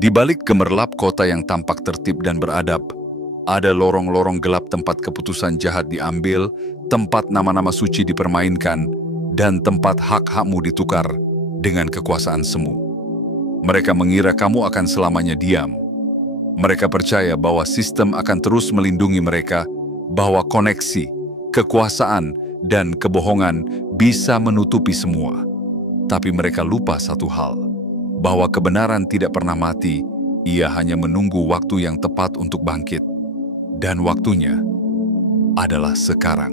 Di balik gemerlap kota yang tampak tertib dan beradab, ada lorong-lorong gelap tempat keputusan jahat diambil, tempat nama-nama suci dipermainkan, dan tempat hak-hakmu ditukar dengan kekuasaan semu. Mereka mengira kamu akan selamanya diam. Mereka percaya bahwa sistem akan terus melindungi mereka, bahwa koneksi, kekuasaan, dan kebohongan bisa menutupi semua. Tapi mereka lupa satu hal, bahwa kebenaran tidak pernah mati, ia hanya menunggu waktu yang tepat untuk bangkit. Dan waktunya adalah sekarang.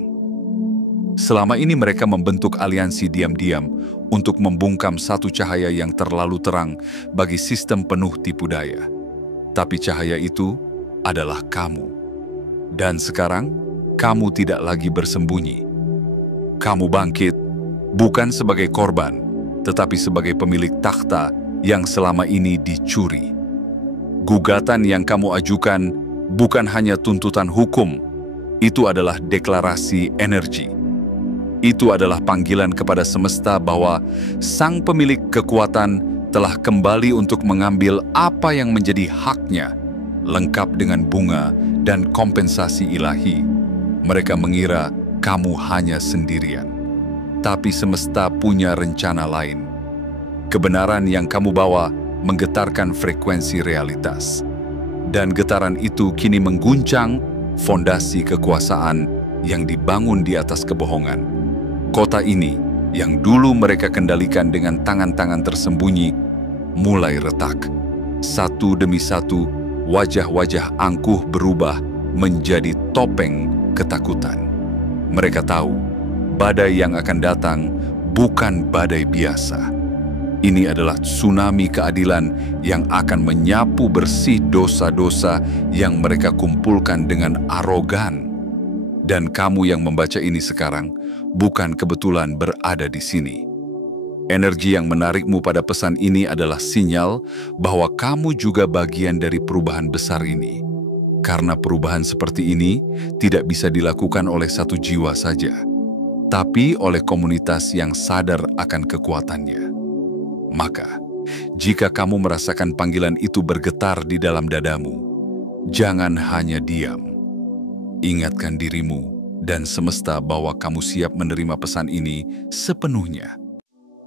Selama ini mereka membentuk aliansi diam-diam untuk membungkam satu cahaya yang terlalu terang bagi sistem penuh tipu daya. Tapi cahaya itu adalah kamu. Dan sekarang, kamu tidak lagi bersembunyi. Kamu bangkit, bukan sebagai korban, tetapi sebagai pemilik takhta yang selama ini dicuri. Gugatan yang kamu ajukan bukan hanya tuntutan hukum, itu adalah deklarasi energi. Itu adalah panggilan kepada semesta bahwa sang pemilik kekuatan telah kembali untuk mengambil apa yang menjadi haknya, lengkap dengan bunga dan kompensasi ilahi. Mereka mengira kamu hanya sendirian, tapi semesta punya rencana lain. Kebenaran yang kamu bawa menggetarkan frekuensi realitas. Dan getaran itu kini mengguncang fondasi kekuasaan yang dibangun di atas kebohongan. Kota ini, yang dulu mereka kendalikan dengan tangan-tangan tersembunyi, mulai retak. Satu demi satu, wajah-wajah angkuh berubah menjadi topeng ketakutan. Mereka tahu, badai yang akan datang bukan badai biasa. Ini adalah tsunami keadilan yang akan menyapu bersih dosa-dosa yang mereka kumpulkan dengan arogan. Dan kamu yang membaca ini sekarang bukan kebetulan berada di sini. Energi yang menarikmu pada pesan ini adalah sinyal bahwa kamu juga bagian dari perubahan besar ini. Karena perubahan seperti ini tidak bisa dilakukan oleh satu jiwa saja, tapi oleh komunitas yang sadar akan kekuatannya. Maka, jika kamu merasakan panggilan itu bergetar di dalam dadamu, jangan hanya diam. Ingatkan dirimu dan semesta bahwa kamu siap menerima pesan ini sepenuhnya.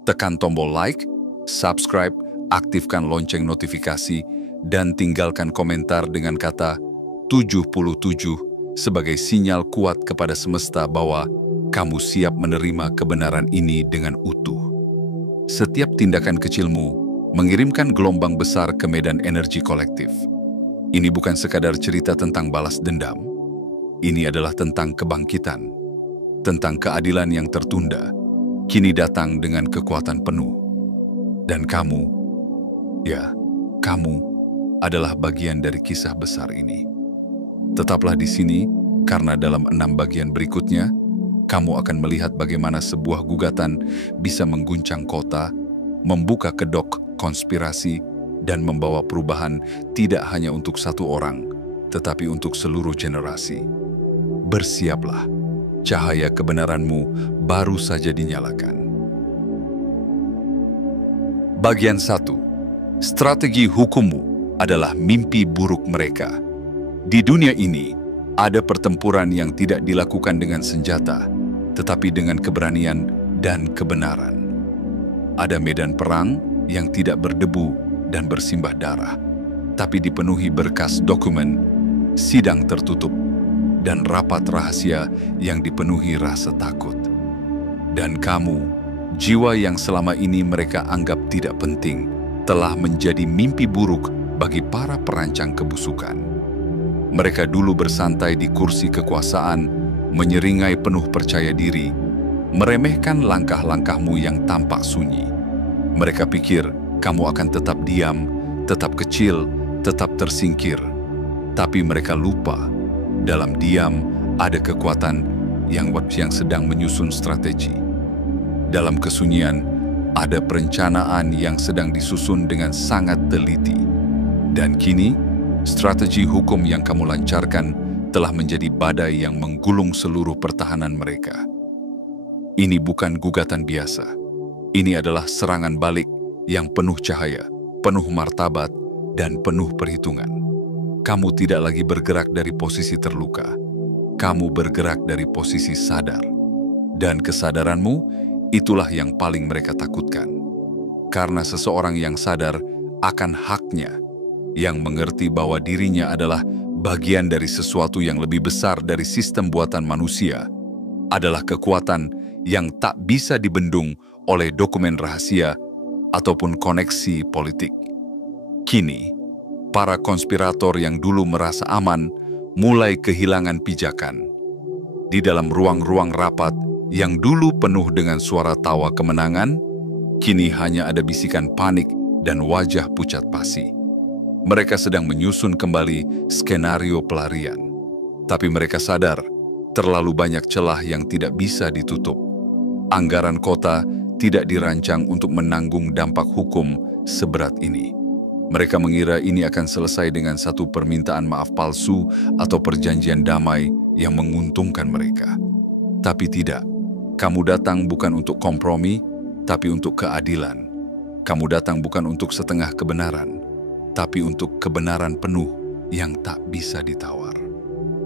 Tekan tombol like, subscribe, aktifkan lonceng notifikasi, dan tinggalkan komentar dengan kata 77 sebagai sinyal kuat kepada semesta bahwa kamu siap menerima kebenaran ini dengan utuh. Setiap tindakan kecilmu mengirimkan gelombang besar ke medan energi kolektif. Ini bukan sekadar cerita tentang balas dendam. Ini adalah tentang kebangkitan, tentang keadilan yang tertunda, kini datang dengan kekuatan penuh. Dan kamu, ya, kamu adalah bagian dari kisah besar ini. Tetaplah di sini, karena dalam 6 bagian berikutnya, kamu akan melihat bagaimana sebuah gugatan bisa mengguncang kota, membuka kedok konspirasi, dan membawa perubahan tidak hanya untuk satu orang, tetapi untuk seluruh generasi. Bersiaplah, cahaya kebenaranmu baru saja dinyalakan. Bagian 1. Strategi hukummu adalah mimpi buruk mereka. Di dunia ini, ada pertempuran yang tidak dilakukan dengan senjata, tetapi dengan keberanian dan kebenaran. Ada medan perang yang tidak berdebu dan bersimbah darah, tapi dipenuhi berkas dokumen, sidang tertutup, dan rapat rahasia yang dipenuhi rasa takut. Dan kamu, jiwa yang selama ini mereka anggap tidak penting, telah menjadi mimpi buruk bagi para perancang kebusukan. Mereka dulu bersantai di kursi kekuasaan, menyeringai penuh percaya diri, meremehkan langkah-langkahmu yang tampak sunyi. Mereka pikir kamu akan tetap diam, tetap kecil, tetap tersingkir. Tapi mereka lupa, dalam diam ada kekuatan yang sedang menyusun strategi. Dalam kesunyian ada perencanaan yang sedang disusun dengan sangat teliti. Dan kini, strategi hukum yang kamu lancarkan telah menjadi badai yang menggulung seluruh pertahanan mereka. Ini bukan gugatan biasa. Ini adalah serangan balik yang penuh cahaya, penuh martabat, dan penuh perhitungan. Kamu tidak lagi bergerak dari posisi terluka. Kamu bergerak dari posisi sadar. Dan kesadaranmu, itulah yang paling mereka takutkan. Karena seseorang yang sadar akan haknya, yang mengerti bahwa dirinya adalah bagian dari sesuatu yang lebih besar dari sistem buatan manusia, adalah kekuatan yang tak bisa dibendung oleh dokumen rahasia ataupun koneksi politik. Kini, para konspirator yang dulu merasa aman mulai kehilangan pijakan. Di dalam ruang-ruang rapat yang dulu penuh dengan suara tawa kemenangan, kini hanya ada bisikan panik dan wajah pucat pasi. Mereka sedang menyusun kembali skenario pelarian. Tapi mereka sadar, terlalu banyak celah yang tidak bisa ditutup. Anggaran kota tidak dirancang untuk menanggung dampak hukum seberat ini. Mereka mengira ini akan selesai dengan satu permintaan maaf palsu atau perjanjian damai yang menguntungkan mereka. Tapi tidak, kamu datang bukan untuk kompromi, tapi untuk keadilan. Kamu datang bukan untuk setengah kebenaran, tapi untuk kebenaran penuh yang tak bisa ditawar.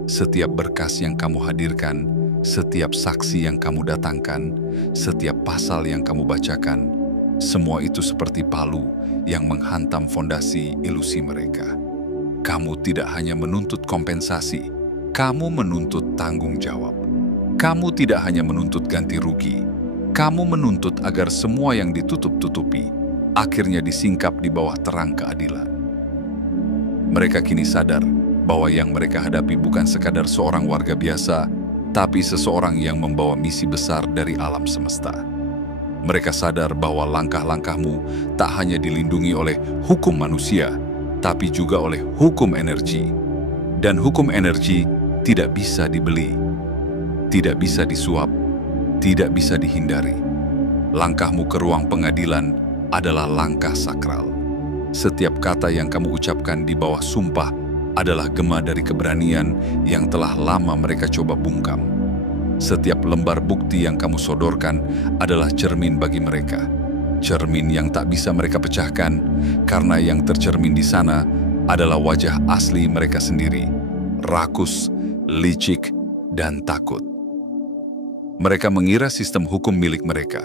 Setiap berkas yang kamu hadirkan, setiap saksi yang kamu datangkan, setiap pasal yang kamu bacakan, semua itu seperti palu yang menghantam fondasi ilusi mereka. Kamu tidak hanya menuntut kompensasi, kamu menuntut tanggung jawab. Kamu tidak hanya menuntut ganti rugi, kamu menuntut agar semua yang ditutup-tutupi akhirnya disingkap di bawah terang keadilan. Mereka kini sadar bahwa yang mereka hadapi bukan sekadar seorang warga biasa, tapi seseorang yang membawa misi besar dari alam semesta. Mereka sadar bahwa langkah-langkahmu tak hanya dilindungi oleh hukum manusia, tapi juga oleh hukum energi. Dan hukum energi tidak bisa dibeli, tidak bisa disuap, tidak bisa dihindari. Langkahmu ke ruang pengadilan adalah langkah sakral. Setiap kata yang kamu ucapkan di bawah sumpah adalah gema dari keberanian yang telah lama mereka coba bungkam. Setiap lembar bukti yang kamu sodorkan adalah cermin bagi mereka. Cermin yang tak bisa mereka pecahkan, karena yang tercermin di sana adalah wajah asli mereka sendiri. Rakus, licik, dan takut. Mereka mengira sistem hukum milik mereka.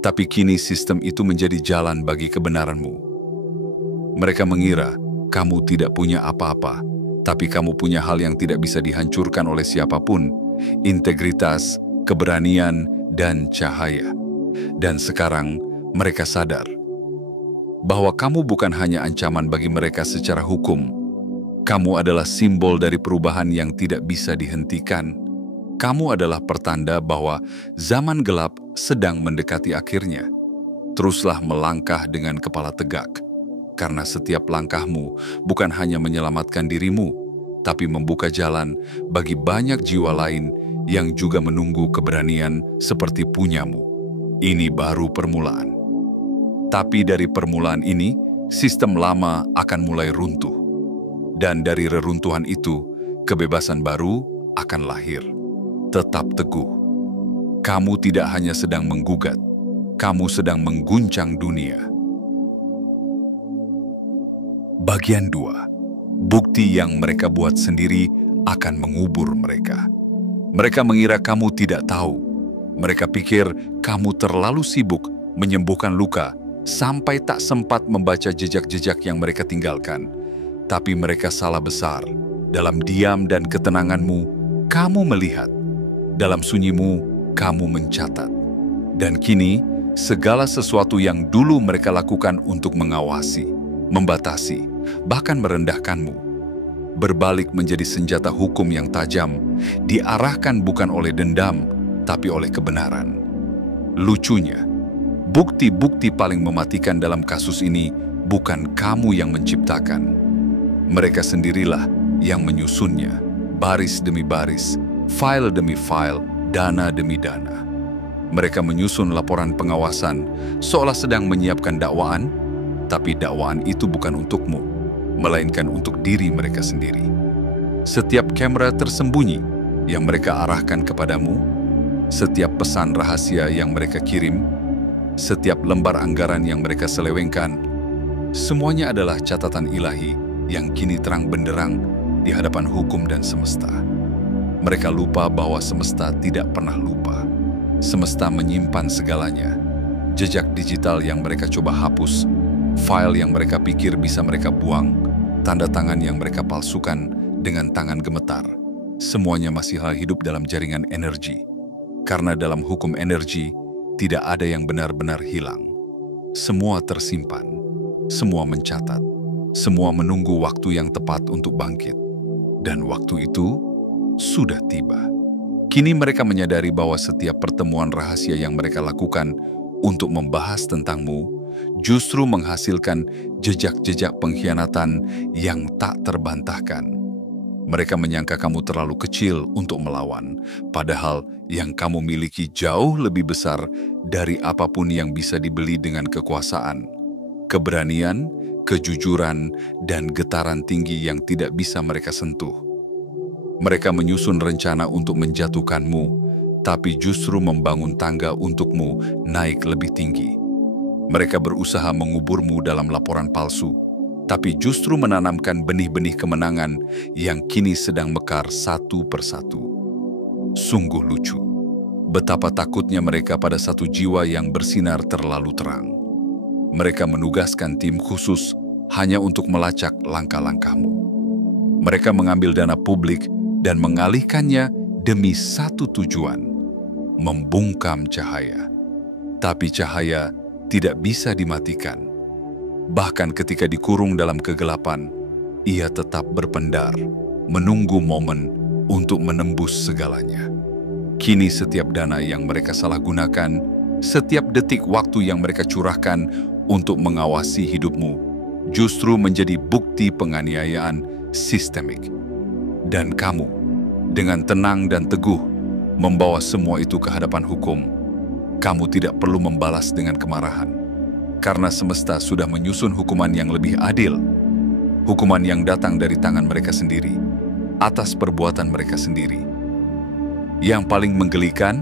Tapi kini sistem itu menjadi jalan bagi kebenaranmu. Mereka mengira kamu tidak punya apa-apa, tapi kamu punya hal yang tidak bisa dihancurkan oleh siapapun, integritas, keberanian, dan cahaya. Dan sekarang mereka sadar bahwa kamu bukan hanya ancaman bagi mereka secara hukum. Kamu adalah simbol dari perubahan yang tidak bisa dihentikan. Kamu adalah pertanda bahwa zaman gelap sedang mendekati akhirnya. Teruslah melangkah dengan kepala tegak, karena setiap langkahmu bukan hanya menyelamatkan dirimu, tapi membuka jalan bagi banyak jiwa lain yang juga menunggu keberanian seperti punyamu. Ini baru permulaan. Tapi dari permulaan ini, sistem lama akan mulai runtuh. Dan dari reruntuhan itu, kebebasan baru akan lahir. Tetap teguh. Kamu tidak hanya sedang menggugat, kamu sedang mengguncang dunia. Bagian 2. Bukti yang mereka buat sendiri akan mengubur mereka. Mereka mengira kamu tidak tahu. Mereka pikir kamu terlalu sibuk menyembuhkan luka sampai tak sempat membaca jejak-jejak yang mereka tinggalkan. Tapi mereka salah besar. Dalam diam dan ketenanganmu, kamu melihat. Dalam sunyimu, kamu mencatat. Dan kini, segala sesuatu yang dulu mereka lakukan untuk mengawasi, membatasi, bahkan merendahkanmu, berbalik menjadi senjata hukum yang tajam, diarahkan bukan oleh dendam, tapi oleh kebenaran. Lucunya, bukti-bukti paling mematikan dalam kasus ini bukan kamu yang menciptakan. Mereka sendirilah yang menyusunnya, baris demi baris, file demi file, dana demi dana. Mereka menyusun laporan pengawasan seolah sedang menyiapkan dakwaan, tapi dakwaan itu bukan untukmu, melainkan untuk diri mereka sendiri. Setiap kamera tersembunyi yang mereka arahkan kepadamu, setiap pesan rahasia yang mereka kirim, setiap lembar anggaran yang mereka selewengkan, Semuanya adalah catatan ilahi yang kini terang benderang di hadapan hukum dan semesta. Mereka lupa bahwa semesta tidak pernah lupa. Semesta menyimpan segalanya. Jejak digital yang mereka coba hapus, file yang mereka pikir bisa mereka buang, tanda tangan yang mereka palsukan dengan tangan gemetar. Semuanya masih hidup dalam jaringan energi. Karena dalam hukum energi, tidak ada yang benar-benar hilang. Semua tersimpan, semua mencatat, semua menunggu waktu yang tepat untuk bangkit. Dan waktu itu sudah tiba. Kini mereka menyadari bahwa setiap pertemuan rahasia yang mereka lakukan untuk membahas tentangmu justru menghasilkan jejak-jejak pengkhianatan yang tak terbantahkan. Mereka menyangka kamu terlalu kecil untuk melawan, padahal yang kamu miliki jauh lebih besar dari apapun yang bisa dibeli dengan kekuasaan, keberanian, kejujuran, dan getaran tinggi yang tidak bisa mereka sentuh. Mereka menyusun rencana untuk menjatuhkanmu, tapi justru membangun tangga untukmu naik lebih tinggi. Mereka berusaha menguburmu dalam laporan palsu, tapi justru menanamkan benih-benih kemenangan yang kini sedang mekar satu persatu. Sungguh lucu, betapa takutnya mereka pada satu jiwa yang bersinar terlalu terang. Mereka menugaskan tim khusus hanya untuk melacak langkah-langkahmu. Mereka mengambil dana publik dan mengalihkannya demi satu tujuan, membungkam cahaya. Tapi cahaya tidak bisa dimatikan. Bahkan ketika dikurung dalam kegelapan, ia tetap berpendar, menunggu momen untuk menembus segalanya. Kini setiap dana yang mereka salah gunakan, setiap detik waktu yang mereka curahkan untuk mengawasi hidupmu, justru menjadi bukti penganiayaan sistemik. Dan kamu, dengan tenang dan teguh, membawa semua itu ke hadapan hukum. Kamu tidak perlu membalas dengan kemarahan. Karena semesta sudah menyusun hukuman yang lebih adil, hukuman yang datang dari tangan mereka sendiri, atas perbuatan mereka sendiri. Yang paling menggelikan,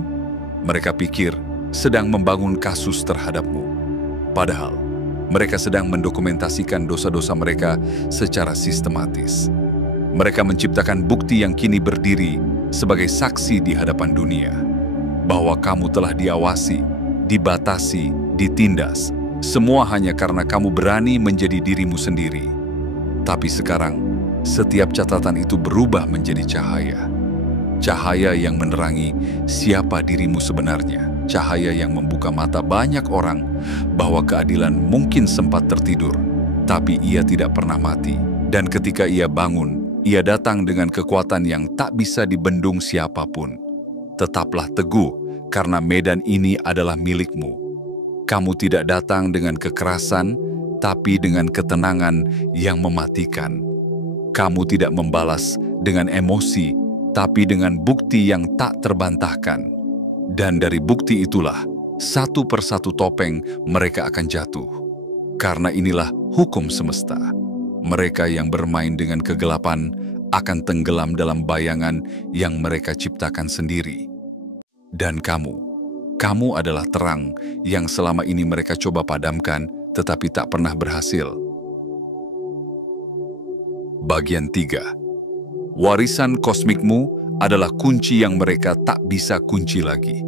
mereka pikir sedang membangun kasus terhadapmu. Padahal, mereka sedang mendokumentasikan dosa-dosa mereka secara sistematis. Mereka menciptakan bukti yang kini berdiri sebagai saksi di hadapan dunia, bahwa kamu telah diawasi, dibatasi, ditindas, semua hanya karena kamu berani menjadi dirimu sendiri. Tapi sekarang, setiap catatan itu berubah menjadi cahaya. Cahaya yang menerangi siapa dirimu sebenarnya. Cahaya yang membuka mata banyak orang bahwa keadilan mungkin sempat tertidur, tapi ia tidak pernah mati. Dan ketika ia bangun, ia datang dengan kekuatan yang tak bisa dibendung siapapun. Tetaplah teguh, karena medan ini adalah milikmu. Kamu tidak datang dengan kekerasan, tapi dengan ketenangan yang mematikan. Kamu tidak membalas dengan emosi, tapi dengan bukti yang tak terbantahkan. Dan dari bukti itulah, satu persatu topeng mereka akan jatuh. Karena inilah hukum semesta. Mereka yang bermain dengan kegelapan akan tenggelam dalam bayangan yang mereka ciptakan sendiri. Dan kamu adalah terang yang selama ini mereka coba padamkan, tetapi tak pernah berhasil. Bagian 3. Warisan kosmikmu adalah kunci yang mereka tak bisa kunci lagi.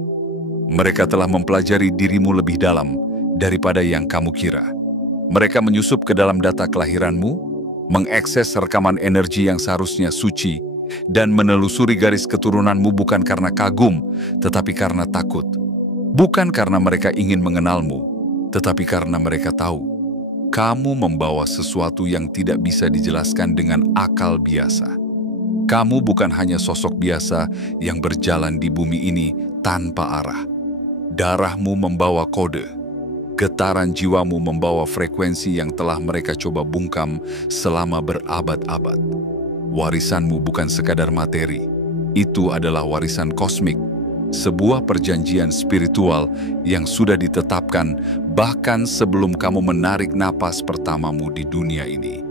Mereka telah mempelajari dirimu lebih dalam daripada yang kamu kira. Mereka menyusup ke dalam data kelahiranmu, mengakses rekaman energi yang seharusnya suci, dan menelusuri garis keturunanmu bukan karena kagum, tetapi karena takut. Bukan karena mereka ingin mengenalmu, tetapi karena mereka tahu kamu membawa sesuatu yang tidak bisa dijelaskan dengan akal biasa. Kamu bukan hanya sosok biasa yang berjalan di bumi ini tanpa arah. Darahmu membawa kode. Getaran jiwamu membawa frekuensi yang telah mereka coba bungkam selama berabad-abad. Warisanmu bukan sekadar materi. Itu adalah warisan kosmik. Sebuah perjanjian spiritual yang sudah ditetapkan bahkan sebelum kamu menarik napas pertamamu di dunia ini.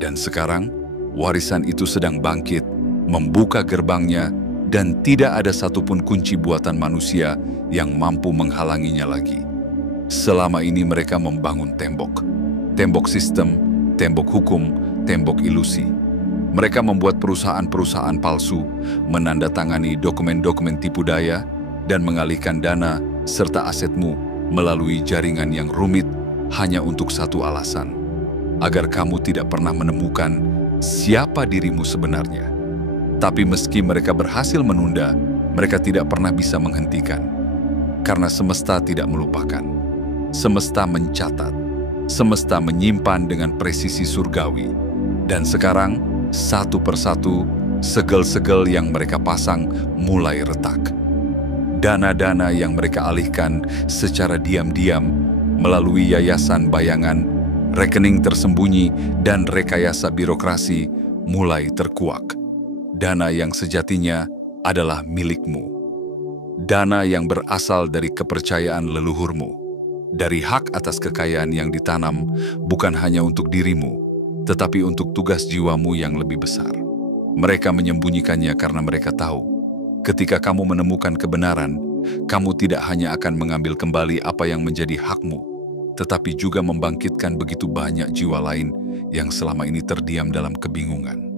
Dan sekarang, warisan itu sedang bangkit, membuka gerbangnya, dan tidak ada satupun kunci buatan manusia yang mampu menghalanginya lagi. Selama ini mereka membangun tembok. tembok sistem, tembok hukum, tembok ilusi. Mereka membuat perusahaan-perusahaan palsu, menandatangani dokumen-dokumen tipu daya, dan mengalihkan dana serta asetmu melalui jaringan yang rumit hanya untuk satu alasan, agar kamu tidak pernah menemukan siapa dirimu sebenarnya. Tapi meski mereka berhasil menunda, mereka tidak pernah bisa menghentikan. Karena semesta tidak melupakan. Semesta mencatat. Semesta menyimpan dengan presisi surgawi. Dan sekarang, satu persatu, segel-segel yang mereka pasang mulai retak. Dana-dana yang mereka alihkan secara diam-diam melalui yayasan bayangan, rekening tersembunyi, dan rekayasa birokrasi mulai terkuak. Dana yang sejatinya adalah milikmu. Dana yang berasal dari kepercayaan leluhurmu, dari hak atas kekayaan yang ditanam bukan hanya untuk dirimu, tetapi untuk tugas jiwamu yang lebih besar. Mereka menyembunyikannya karena mereka tahu, ketika kamu menemukan kebenaran, kamu tidak hanya akan mengambil kembali apa yang menjadi hakmu, tetapi juga membangkitkan begitu banyak jiwa lain yang selama ini terdiam dalam kebingungan.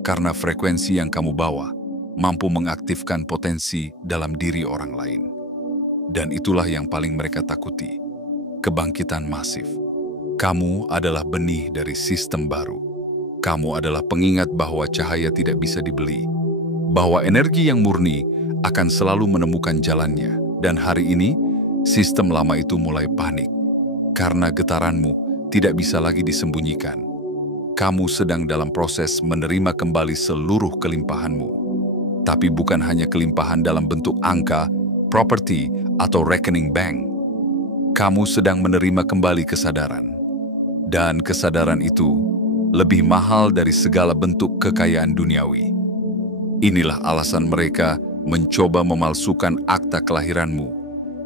Karena frekuensi yang kamu bawa mampu mengaktifkan potensi dalam diri orang lain. Dan itulah yang paling mereka takuti, kebangkitan masif. Kamu adalah benih dari sistem baru. Kamu adalah pengingat bahwa cahaya tidak bisa dibeli, bahwa energi yang murni akan selalu menemukan jalannya. Dan hari ini, sistem lama itu mulai panik, karena getaranmu tidak bisa lagi disembunyikan. Kamu sedang dalam proses menerima kembali seluruh kelimpahanmu. Tapi bukan hanya kelimpahan dalam bentuk angka, properti, atau rekening bank. Kamu sedang menerima kembali kesadaran. Dan kesadaran itu lebih mahal dari segala bentuk kekayaan duniawi. Inilah alasan mereka mencoba memalsukan akta kelahiranmu,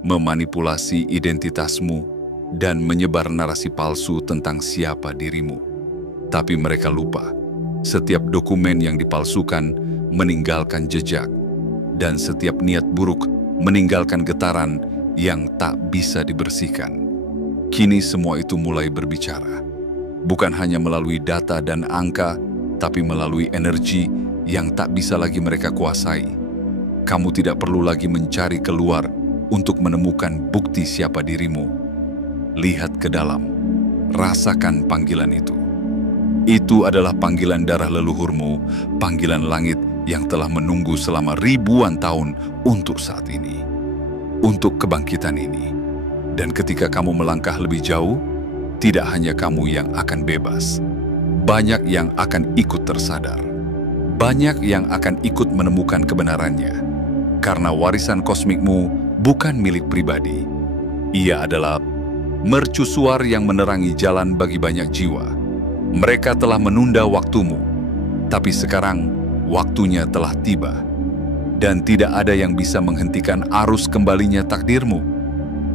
memanipulasi identitasmu, dan menyebar narasi palsu tentang siapa dirimu. Tapi mereka lupa, setiap dokumen yang dipalsukan meninggalkan jejak, dan setiap niat buruk meninggalkan getaran yang tak bisa dibersihkan. Kini semua itu mulai berbicara, bukan hanya melalui data dan angka, tapi melalui energi yang tak bisa lagi mereka kuasai. Kamu tidak perlu lagi mencari keluar untuk menemukan bukti siapa dirimu. Lihat ke dalam, rasakan panggilan itu. Itu adalah panggilan darah leluhurmu, panggilan langit yang telah menunggu selama ribuan tahun untuk saat ini, untuk kebangkitan ini. Dan ketika kamu melangkah lebih jauh, tidak hanya kamu yang akan bebas. Banyak yang akan ikut tersadar. Banyak yang akan ikut menemukan kebenarannya. Karena warisan kosmikmu bukan milik pribadi. Ia adalah mercusuar yang menerangi jalan bagi banyak jiwa. Mereka telah menunda waktumu, tapi sekarang waktunya telah tiba. Dan tidak ada yang bisa menghentikan arus kembalinya takdirmu.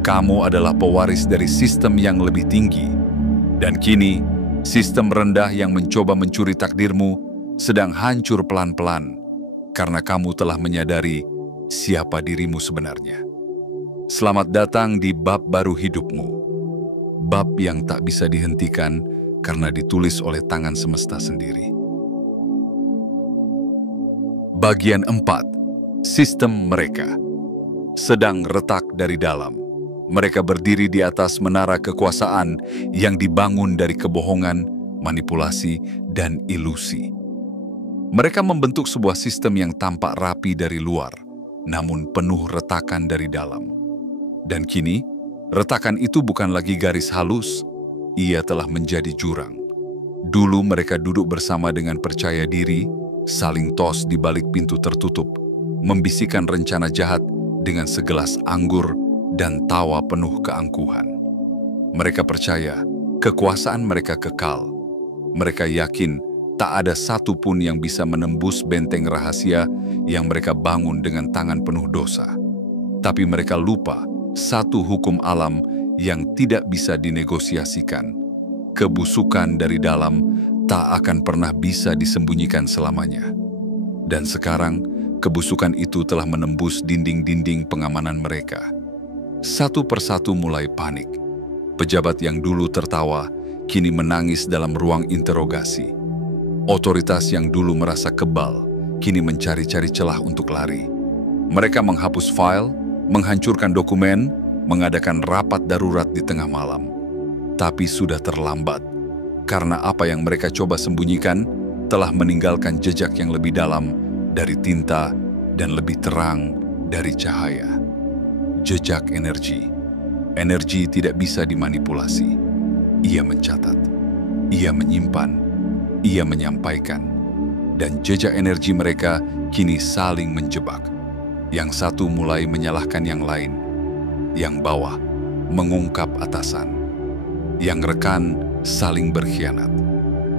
Kamu adalah pewaris dari sistem yang lebih tinggi. Dan kini, sistem rendah yang mencoba mencuri takdirmu sedang hancur pelan-pelan karena kamu telah menyadari siapa dirimu sebenarnya. Selamat datang di bab baru hidupmu. Bab yang tak bisa dihentikan karena ditulis oleh tangan semesta sendiri. Bagian 4. Sistem mereka. Sedang retak dari dalam. Mereka berdiri di atas menara kekuasaan yang dibangun dari kebohongan, manipulasi, dan ilusi. Mereka membentuk sebuah sistem yang tampak rapi dari luar, namun penuh retakan dari dalam. Dan kini, retakan itu bukan lagi garis halus, ia telah menjadi jurang. Dulu mereka duduk bersama dengan percaya diri, saling tos di balik pintu tertutup, membisikkan rencana jahat dengan segelas anggur dan tawa penuh keangkuhan. Mereka percaya kekuasaan mereka kekal. Mereka yakin tak ada satupun yang bisa menembus benteng rahasia yang mereka bangun dengan tangan penuh dosa. Tapi mereka lupa satu hukum alam yang tidak bisa dinegosiasikan. Kebusukan dari dalam tak akan pernah bisa disembunyikan selamanya. Dan sekarang, kebusukan itu telah menembus dinding-dinding pengamanan mereka. Satu persatu mulai panik. Pejabat yang dulu tertawa, kini menangis dalam ruang interogasi. Otoritas yang dulu merasa kebal, kini mencari-cari celah untuk lari. Mereka menghapus file, menghancurkan dokumen, mengadakan rapat darurat di tengah malam. Tapi sudah terlambat, karena apa yang mereka coba sembunyikan telah meninggalkan jejak yang lebih dalam dari tinta dan lebih terang dari cahaya. Jejak energi. Energi tidak bisa dimanipulasi. Ia mencatat, ia menyimpan, ia menyampaikan, dan jejak energi mereka kini saling menjebak. Yang satu mulai menyalahkan yang lain, yang bawah mengungkap atasan, yang rekan saling berkhianat,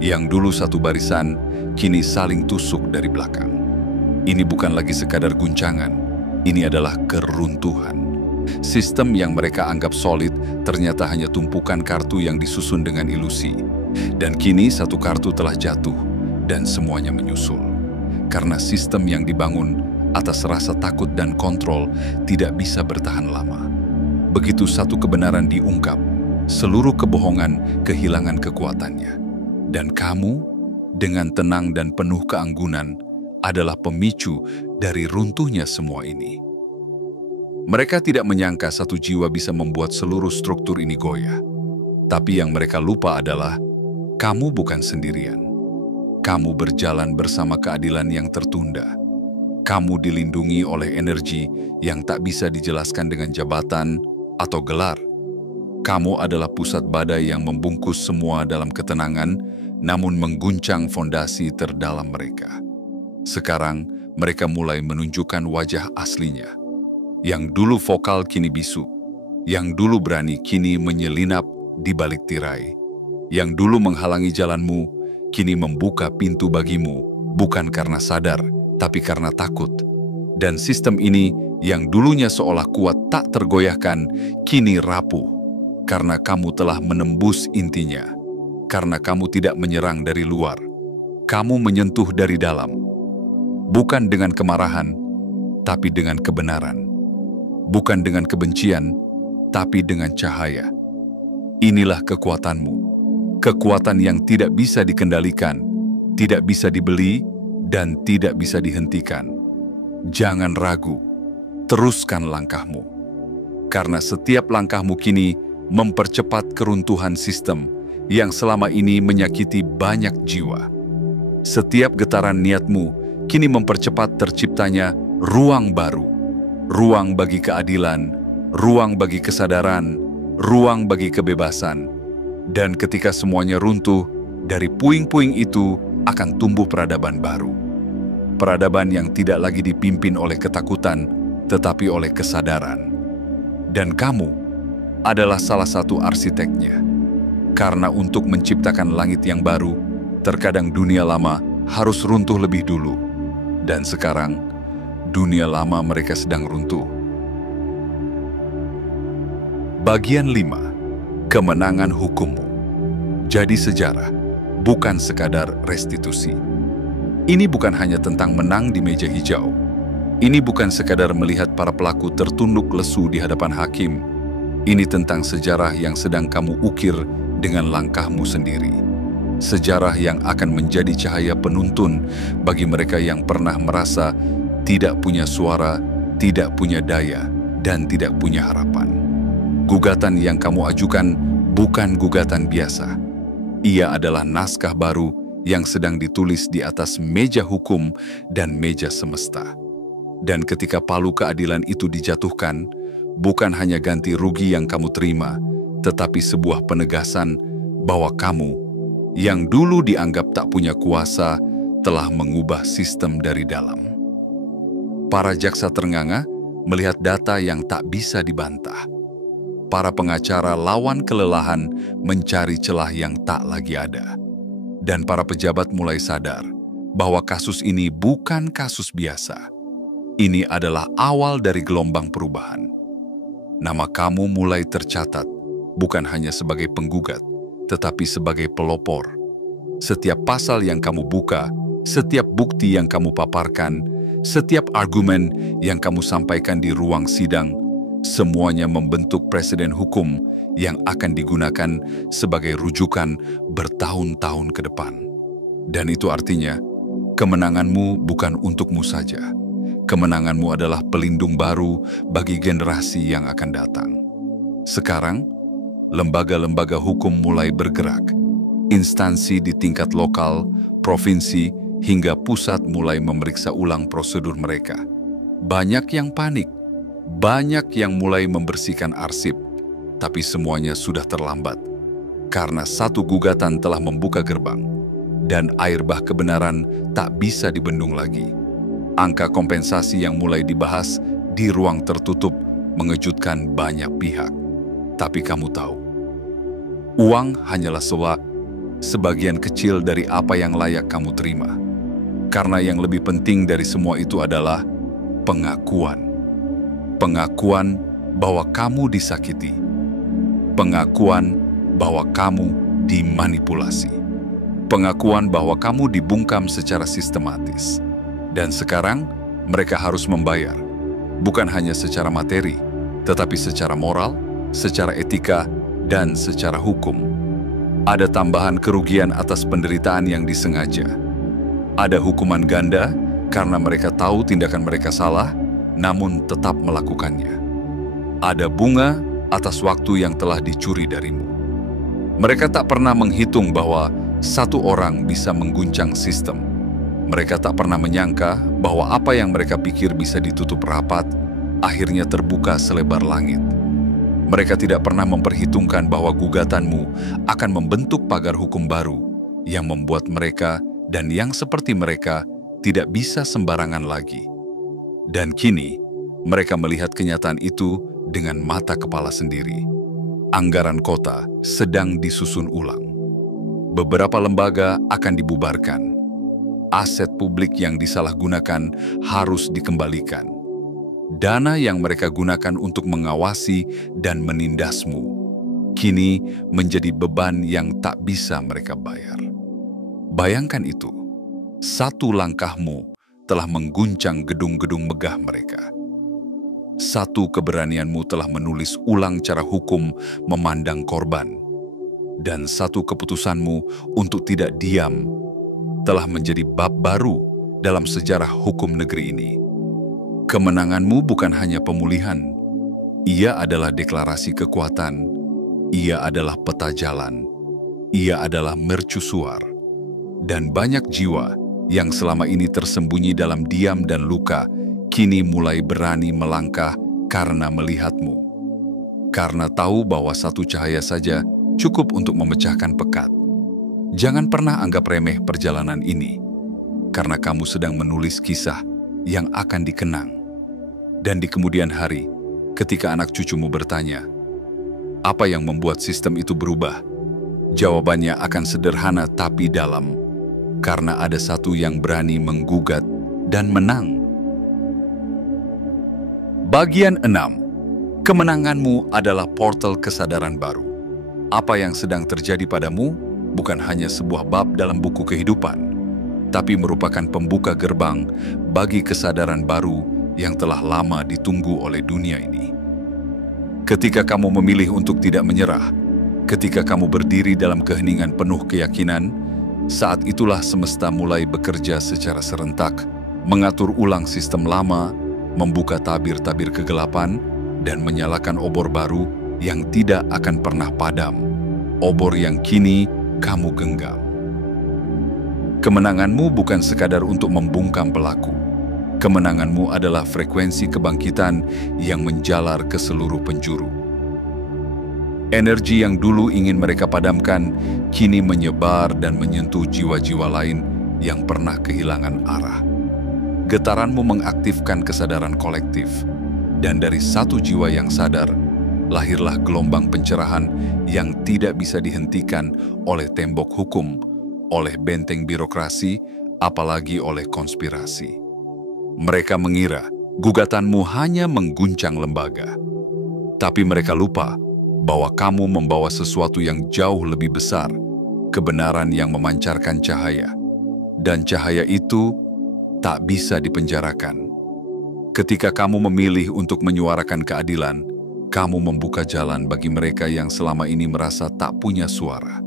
yang dulu satu barisan kini saling tusuk dari belakang. Ini bukan lagi sekadar guncangan, ini adalah keruntuhan. Sistem yang mereka anggap solid ternyata hanya tumpukan kartu yang disusun dengan ilusi. Dan kini satu kartu telah jatuh dan semuanya menyusul. Karena sistem yang dibangun atas rasa takut dan kontrol tidak bisa bertahan lama. Begitu satu kebenaran diungkap, seluruh kebohongan kehilangan kekuatannya. Dan kamu, dengan tenang dan penuh keanggunan, adalah pemicu dari runtuhnya semua ini. Mereka tidak menyangka satu jiwa bisa membuat seluruh struktur ini goyah. Tapi yang mereka lupa adalah, kamu bukan sendirian. Kamu berjalan bersama keadilan yang tertunda. Kamu dilindungi oleh energi yang tak bisa dijelaskan dengan jabatan atau gelar. Kamu adalah pusat badai yang membungkus semua dalam ketenangan, namun mengguncang fondasi terdalam mereka. Sekarang, mereka mulai menunjukkan wajah aslinya. Yang dulu vokal kini bisu, yang dulu berani kini menyelinap di balik tirai, yang dulu menghalangi jalanmu kini membuka pintu bagimu, bukan karena sadar, tapi karena takut. Dan sistem ini yang dulunya seolah kuat tak tergoyahkan, kini rapuh, karena kamu telah menembus intinya, karena kamu tidak menyerang dari luar, kamu menyentuh dari dalam, bukan dengan kemarahan, tapi dengan kebenaran. Bukan dengan kebencian, tapi dengan cahaya. Inilah kekuatanmu. Kekuatan yang tidak bisa dikendalikan, tidak bisa dibeli, dan tidak bisa dihentikan. Jangan ragu, teruskan langkahmu. Karena setiap langkahmu kini mempercepat keruntuhan sistem yang selama ini menyakiti banyak jiwa. Setiap getaran niatmu kini mempercepat terciptanya ruang baru. Ruang bagi keadilan, ruang bagi kesadaran, ruang bagi kebebasan. Dan ketika semuanya runtuh, dari puing-puing itu akan tumbuh peradaban baru. Peradaban yang tidak lagi dipimpin oleh ketakutan, tetapi oleh kesadaran. Dan kamu adalah salah satu arsiteknya. Karena untuk menciptakan langit yang baru, terkadang dunia lama harus runtuh lebih dulu. Dan sekarang, dunia lama mereka sedang runtuh. Bagian 5. Kemenangan hukummu. Jadi sejarah, bukan sekadar restitusi. Ini bukan hanya tentang menang di meja hijau. Ini bukan sekadar melihat para pelaku tertunduk lesu di hadapan hakim. Ini tentang sejarah yang sedang kamu ukir dengan langkahmu sendiri. Sejarah yang akan menjadi cahaya penuntun bagi mereka yang pernah merasa tidak punya suara, tidak punya daya, dan tidak punya harapan. Gugatan yang kamu ajukan bukan gugatan biasa. Ia adalah naskah baru yang sedang ditulis di atas meja hukum dan meja semesta. Dan ketika palu keadilan itu dijatuhkan, bukan hanya ganti rugi yang kamu terima, tetapi sebuah penegasan bahwa kamu, yang dulu dianggap tak punya kuasa, telah mengubah sistem dari dalam. Para jaksa ternganga melihat data yang tak bisa dibantah. Para pengacara lawan kelelahan mencari celah yang tak lagi ada. Dan para pejabat mulai sadar bahwa kasus ini bukan kasus biasa. Ini adalah awal dari gelombang perubahan. Nama kamu mulai tercatat bukan hanya sebagai penggugat, tetapi sebagai pelopor. Setiap pasal yang kamu buka, setiap bukti yang kamu paparkan, setiap argumen yang kamu sampaikan di ruang sidang, Semuanya membentuk presiden hukum yang akan digunakan sebagai rujukan bertahun-tahun ke depan. Dan itu artinya, kemenanganmu bukan untukmu saja. Kemenanganmu adalah pelindung baru bagi generasi yang akan datang. Sekarang, lembaga-lembaga hukum mulai bergerak. Instansi di tingkat lokal, provinsi, hingga pusat mulai memeriksa ulang prosedur mereka. Banyak yang panik, banyak yang mulai membersihkan arsip, tapi semuanya sudah terlambat. Karena satu gugatan telah membuka gerbang, dan air bah kebenaran tak bisa dibendung lagi. Angka kompensasi yang mulai dibahas di ruang tertutup mengejutkan banyak pihak. Tapi kamu tahu, uang hanyalah sebagian kecil dari apa yang layak kamu terima. Karena yang lebih penting dari semua itu adalah pengakuan. Pengakuan bahwa kamu disakiti. Pengakuan bahwa kamu dimanipulasi. Pengakuan bahwa kamu dibungkam secara sistematis. Dan sekarang mereka harus membayar. Bukan hanya secara materi, tetapi secara moral, secara etika, dan secara hukum. Ada tambahan kerugian atas penderitaan yang disengaja. Ada hukuman ganda karena mereka tahu tindakan mereka salah, namun tetap melakukannya. Ada bunga atas waktu yang telah dicuri darimu. Mereka tak pernah menghitung bahwa satu orang bisa mengguncang sistem. Mereka tak pernah menyangka bahwa apa yang mereka pikir bisa ditutup rapat, akhirnya terbuka selebar langit. Mereka tidak pernah memperhitungkan bahwa gugatanmu akan membentuk pagar hukum baru yang membuat mereka dan yang seperti mereka tidak bisa sembarangan lagi. Dan kini, mereka melihat kenyataan itu dengan mata kepala sendiri. Anggaran kota sedang disusun ulang. Beberapa lembaga akan dibubarkan. Aset publik yang disalahgunakan harus dikembalikan. Dana yang mereka gunakan untuk mengawasi dan menindasmu kini menjadi beban yang tak bisa mereka bayar. Bayangkan itu, satu langkahmu telah mengguncang gedung-gedung megah mereka. Satu keberanianmu telah menulis ulang cara hukum memandang korban. Dan satu keputusanmu untuk tidak diam telah menjadi bab baru dalam sejarah hukum negeri ini. Kemenanganmu bukan hanya pemulihan, ia adalah deklarasi kekuatan, ia adalah peta jalan, ia adalah mercusuar. Dan banyak jiwa yang selama ini tersembunyi dalam diam dan luka, kini mulai berani melangkah karena melihatmu. Karena tahu bahwa satu cahaya saja cukup untuk memecahkan pekat. Jangan pernah anggap remeh perjalanan ini, karena kamu sedang menulis kisah yang akan dikenang. Dan di kemudian hari, ketika anak cucumu bertanya, apa yang membuat sistem itu berubah? Jawabannya akan sederhana tapi dalam, karena ada satu yang berani menggugat dan menang. Bagian 6. Kemenanganmu adalah portal kesadaran baru. Apa yang sedang terjadi padamu bukan hanya sebuah bab dalam buku kehidupan, tapi merupakan pembuka gerbang bagi kesadaran baru yang telah lama ditunggu oleh dunia ini. Ketika kamu memilih untuk tidak menyerah, ketika kamu berdiri dalam keheningan penuh keyakinan, saat itulah semesta mulai bekerja secara serentak, mengatur ulang sistem lama, membuka tabir-tabir kegelapan, dan menyalakan obor baru yang tidak akan pernah padam, obor yang kini kamu genggam. Kemenanganmu bukan sekadar untuk membungkam pelaku. Kemenanganmu adalah frekuensi kebangkitan yang menjalar ke seluruh penjuru. Energi yang dulu ingin mereka padamkan, kini menyebar dan menyentuh jiwa-jiwa lain yang pernah kehilangan arah. Getaranmu mengaktifkan kesadaran kolektif, dan dari satu jiwa yang sadar, lahirlah gelombang pencerahan yang tidak bisa dihentikan oleh tembok hukum, oleh benteng birokrasi, apalagi oleh konspirasi. Mereka mengira gugatanmu hanya mengguncang lembaga. Tapi mereka lupa bahwa kamu membawa sesuatu yang jauh lebih besar, kebenaran yang memancarkan cahaya. Dan cahaya itu tak bisa dipenjarakan. Ketika kamu memilih untuk menyuarakan keadilan, kamu membuka jalan bagi mereka yang selama ini merasa tak punya suara.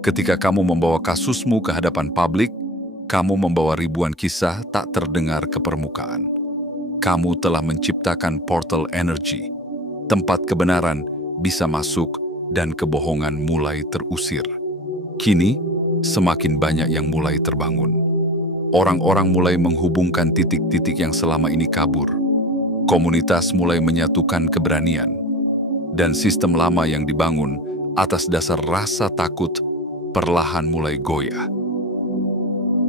Ketika kamu membawa kasusmu ke hadapan publik, kamu membawa ribuan kisah tak terdengar ke permukaan. Kamu telah menciptakan portal energi, tempat kebenaran bisa masuk dan kebohongan mulai terusir. Kini, semakin banyak yang mulai terbangun. Orang-orang mulai menghubungkan titik-titik yang selama ini kabur. Komunitas mulai menyatukan keberanian. Dan sistem lama yang dibangun atas dasar rasa takut perlahan mulai goyah.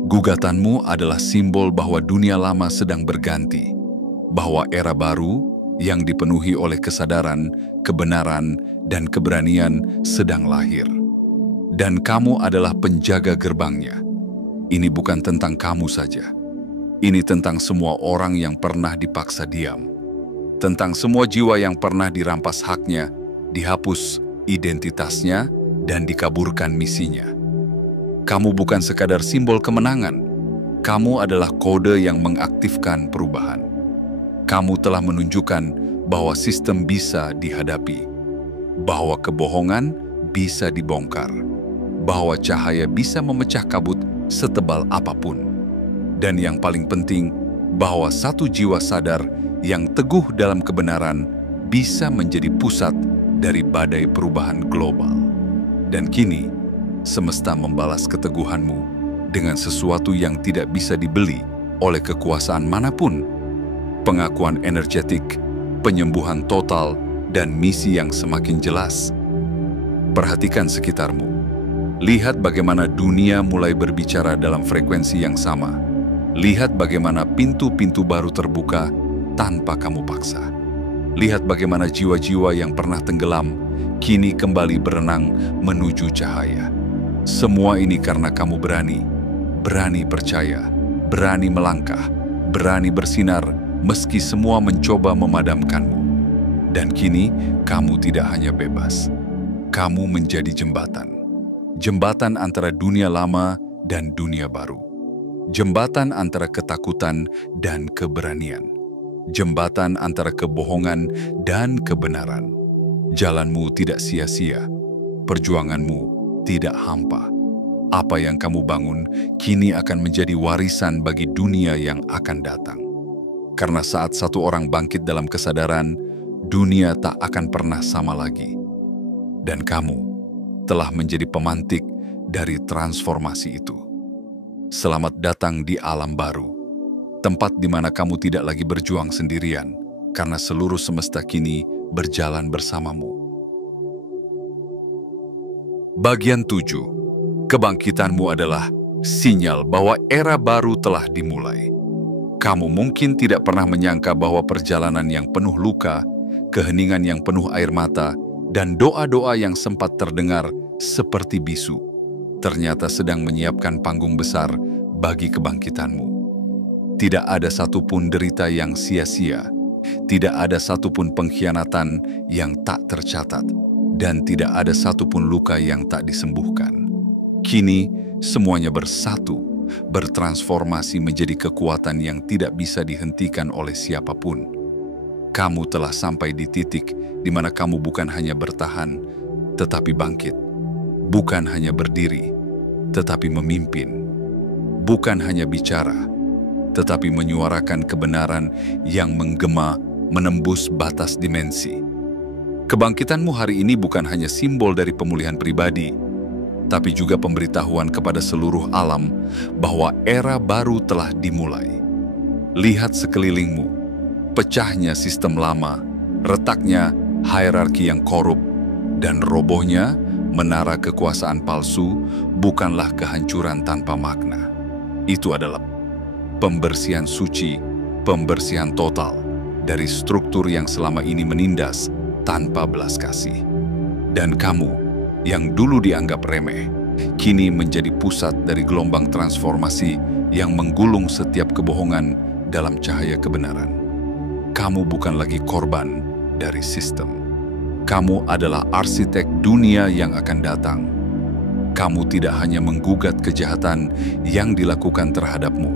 Gugatanmu adalah simbol bahwa dunia lama sedang berganti, bahwa era baru yang dipenuhi oleh kesadaran, kebenaran, dan keberanian sedang lahir. Dan kamu adalah penjaga gerbangnya. Ini bukan tentang kamu saja. Ini tentang semua orang yang pernah dipaksa diam. Tentang semua jiwa yang pernah dirampas haknya, dihapus identitasnya, dan dikaburkan misinya. Kamu bukan sekadar simbol kemenangan. Kamu adalah kode yang mengaktifkan perubahan. Kamu telah menunjukkan bahwa sistem bisa dihadapi, bahwa kebohongan bisa dibongkar, bahwa cahaya bisa memecah kabut setebal apapun. Dan yang paling penting, bahwa satu jiwa sadar yang teguh dalam kebenaran bisa menjadi pusat dari badai perubahan global. Dan kini, semesta membalas keteguhanmu dengan sesuatu yang tidak bisa dibeli oleh kekuasaan manapun. Pengakuan energetik, penyembuhan total, dan misi yang semakin jelas. Perhatikan sekitarmu. Lihat bagaimana dunia mulai berbicara dalam frekuensi yang sama. Lihat bagaimana pintu-pintu baru terbuka tanpa kamu paksa. Lihat bagaimana jiwa-jiwa yang pernah tenggelam kini kembali berenang menuju cahaya. Semua ini karena kamu berani percaya, berani melangkah, berani bersinar meski semua mencoba memadamkanmu. Dan kini kamu tidak hanya bebas, kamu menjadi jembatan. Jembatan antara dunia lama dan dunia baru. Jembatan antara ketakutan dan keberanian. Jembatan antara kebohongan dan kebenaran. Jalanmu tidak sia-sia. Perjuanganmu tidak hampa. Apa yang kamu bangun kini akan menjadi warisan bagi dunia yang akan datang. Karena saat satu orang bangkit dalam kesadaran, dunia tak akan pernah sama lagi. Dan kamu telah menjadi pemantik dari transformasi itu. Selamat datang di alam baru, tempat di mana kamu tidak lagi berjuang sendirian, karena seluruh semesta kini berjalan bersamamu. Bagian 7. Kebangkitanmu adalah sinyal bahwa era baru telah dimulai. Kamu mungkin tidak pernah menyangka bahwa perjalanan yang penuh luka, keheningan yang penuh air mata, dan doa-doa yang sempat terdengar seperti bisu, ternyata sedang menyiapkan panggung besar bagi kebangkitanmu. Tidak ada satupun derita yang sia-sia, tidak ada satupun pengkhianatan yang tak tercatat, dan tidak ada satupun luka yang tak disembuhkan. Kini, semuanya bersatu, bertransformasi menjadi kekuatan yang tidak bisa dihentikan oleh siapapun. Kamu telah sampai di titik di mana kamu bukan hanya bertahan, tetapi bangkit. Bukan hanya berdiri, tetapi memimpin. Bukan hanya bicara, tetapi menyuarakan kebenaran yang menggema menembus batas dimensi. Kebangkitanmu hari ini bukan hanya simbol dari pemulihan pribadi, tapi juga pemberitahuan kepada seluruh alam bahwa era baru telah dimulai. Lihat sekelilingmu, pecahnya sistem lama, retaknya hierarki yang korup, dan robohnya menara kekuasaan palsu bukanlah kehancuran tanpa makna. Itu adalah pembersihan suci, pembersihan total dari struktur yang selama ini menindas tanpa belas kasih. Dan kamu, yang dulu dianggap remeh, kini menjadi pusat dari gelombang transformasi yang menggulung setiap kebohongan dalam cahaya kebenaran. Kamu bukan lagi korban dari sistem. Kamu adalah arsitek dunia yang akan datang. Kamu tidak hanya menggugat kejahatan yang dilakukan terhadapmu.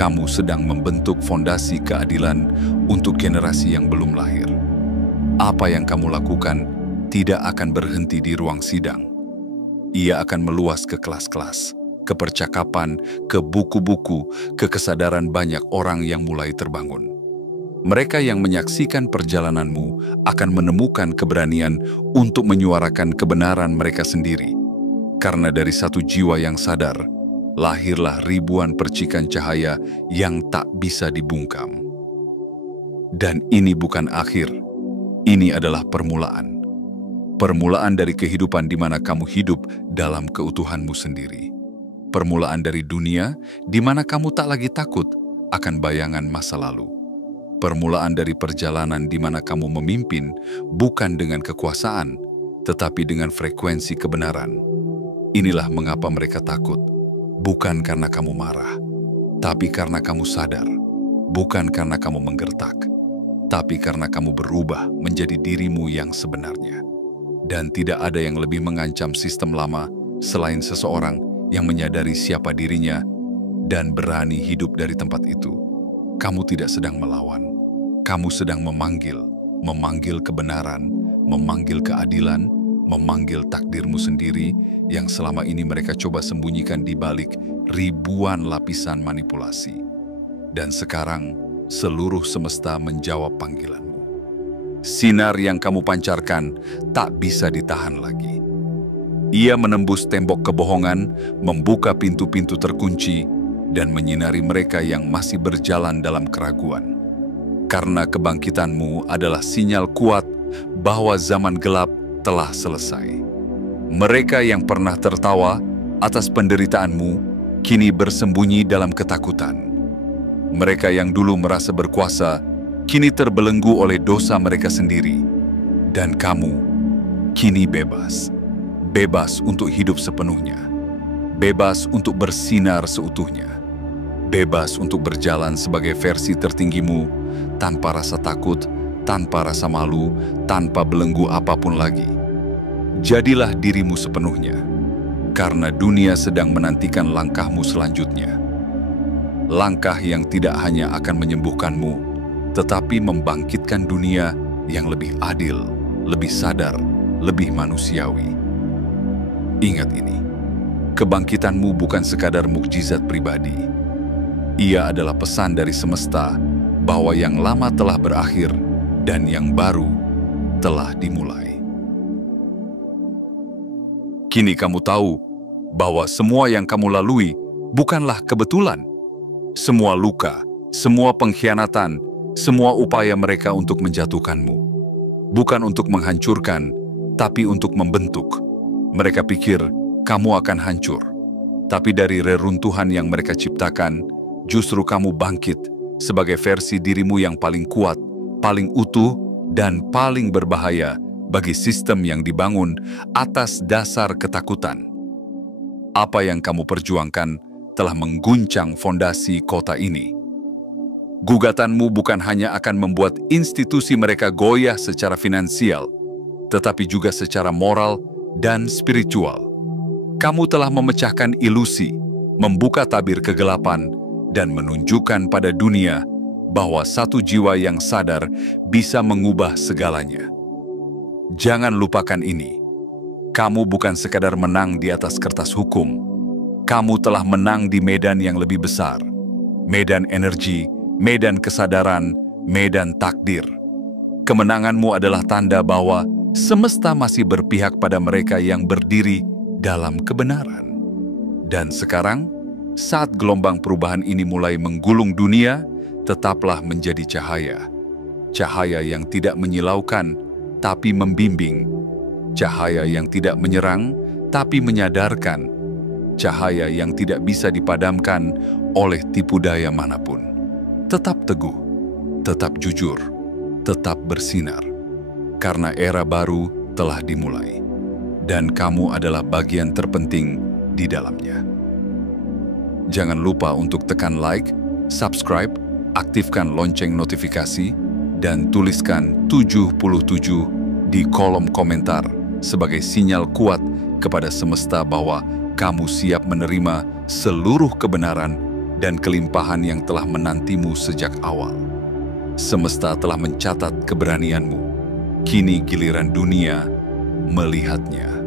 Kamu sedang membentuk fondasi keadilan untuk generasi yang belum lahir. Apa yang kamu lakukan tidak akan berhenti di ruang sidang. Ia akan meluas ke kelas-kelas, ke percakapan, ke buku-buku, ke kesadaran banyak orang yang mulai terbangun. Mereka yang menyaksikan perjalananmu akan menemukan keberanian untuk menyuarakan kebenaran mereka sendiri. Karena dari satu jiwa yang sadar, lahirlah ribuan percikan cahaya yang tak bisa dibungkam. Dan ini bukan akhir, ini adalah permulaan. Permulaan dari kehidupan di mana kamu hidup dalam keutuhanmu sendiri. Permulaan dari dunia di mana kamu tak lagi takut akan bayangan masa lalu. Permulaan dari perjalanan di mana kamu memimpin bukan dengan kekuasaan, tetapi dengan frekuensi kebenaran. Inilah mengapa mereka takut. Bukan karena kamu marah, tapi karena kamu sadar. Bukan karena kamu menggertak, tapi karena kamu berubah menjadi dirimu yang sebenarnya. Dan tidak ada yang lebih mengancam sistem lama selain seseorang yang menyadari siapa dirinya dan berani hidup dari tempat itu. Kamu tidak sedang melawan, kamu sedang memanggil kebenaran, memanggil keadilan, memanggil takdirmu sendiri yang selama ini mereka coba sembunyikan di balik ribuan lapisan manipulasi. Dan sekarang, seluruh semesta menjawab panggilanmu. Sinar yang kamu pancarkan tak bisa ditahan lagi. Ia menembus tembok kebohongan, membuka pintu-pintu terkunci, dan menyinari mereka yang masih berjalan dalam keraguan. Karena kebangkitanmu adalah sinyal kuat bahwa zaman gelap telah selesai. Mereka yang pernah tertawa atas penderitaanmu kini bersembunyi dalam ketakutan. Mereka yang dulu merasa berkuasa kini terbelenggu oleh dosa mereka sendiri. Dan kamu kini bebas. Bebas untuk hidup sepenuhnya. Bebas untuk bersinar seutuhnya. Bebas untuk berjalan sebagai versi tertinggimu tanpa rasa takut, tanpa rasa malu, tanpa belenggu apapun lagi. Jadilah dirimu sepenuhnya, karena dunia sedang menantikan langkahmu selanjutnya. Langkah yang tidak hanya akan menyembuhkanmu, tetapi membangkitkan dunia yang lebih adil, lebih sadar, lebih manusiawi. Ingat ini, kebangkitanmu bukan sekadar mukjizat pribadi. Ia adalah pesan dari semesta bahwa yang lama telah berakhir dan yang baru telah dimulai. Kini kamu tahu bahwa semua yang kamu lalui bukanlah kebetulan. Semua luka, semua pengkhianatan, semua upaya mereka untuk menjatuhkanmu. Bukan untuk menghancurkan, tapi untuk membentuk. Mereka pikir kamu akan hancur. Tapi dari reruntuhan yang mereka ciptakan, justru kamu bangkit sebagai versi dirimu yang paling kuat, paling utuh, dan paling berbahaya bagi sistem yang dibangun atas dasar ketakutan. Apa yang kamu perjuangkan telah mengguncang fondasi kota ini. Gugatanmu bukan hanya akan membuat institusi mereka goyah secara finansial, tetapi juga secara moral dan spiritual. Kamu telah memecahkan ilusi, membuka tabir kegelapan, dan menunjukkan pada dunia bahwa satu jiwa yang sadar bisa mengubah segalanya. Jangan lupakan ini. Kamu bukan sekadar menang di atas kertas hukum. Kamu telah menang di medan yang lebih besar. Medan energi, medan kesadaran, medan takdir. Kemenanganmu adalah tanda bahwa semesta masih berpihak pada mereka yang berdiri dalam kebenaran. Dan sekarang, saat gelombang perubahan ini mulai menggulung dunia, tetaplah menjadi cahaya. Cahaya yang tidak menyilaukan, tapi membimbing. Cahaya yang tidak menyerang, tapi menyadarkan. Cahaya yang tidak bisa dipadamkan oleh tipu daya manapun. Tetap teguh, tetap jujur, tetap bersinar. Karena era baru telah dimulai. Dan kamu adalah bagian terpenting di dalamnya. Jangan lupa untuk tekan like, subscribe, aktifkan lonceng notifikasi, dan tuliskan 77 di kolom komentar sebagai sinyal kuat kepada semesta bahwa kamu siap menerima seluruh kebenaran dan kelimpahan yang telah menantimu sejak awal. Semesta telah mencatat keberanianmu. Kini giliran dunia melihatnya.